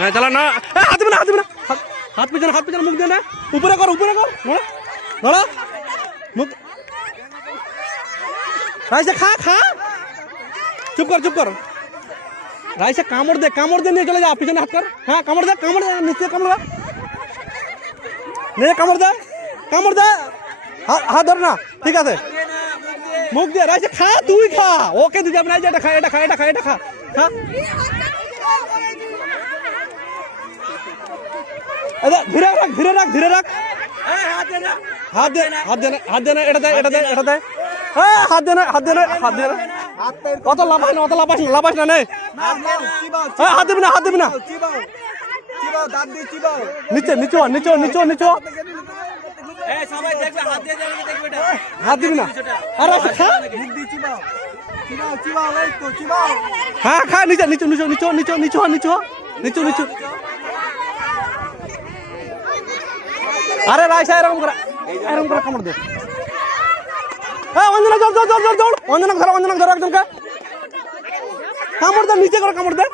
হ্যাঁ চালা না, হাত দিবে না, হাত দিবে না, হাত পিছনে মুখ দিয়ে না, উপরে কর ধরো মুখ রাইসা খা চুপ কর রাইসা কামড় দে নিয়ে চলে যা, পিছনে হাত কর, হ্যাঁ কামড় দে নিচে কামড় দে হাত ধর না, ঠিক আছে মুখ দিয়ে রাইসা খা, তুই খা, ওকে দিয়ে যাবে না, এটা খা ধীরে রাখ হাত দে না, এটা দে হাত দে না অত লাফাস না নে, হাত দিবি না নিচে হাত দিবি না, আরে খা, হ্যাঁ খা, নিচে আরে রাইসা এরকম করে কামড় দে, হ্যাঁ অঞ্জনা জল অঞ্জনা ধরো একজনকে, কামড় দে, নিচে করে কামড় দে।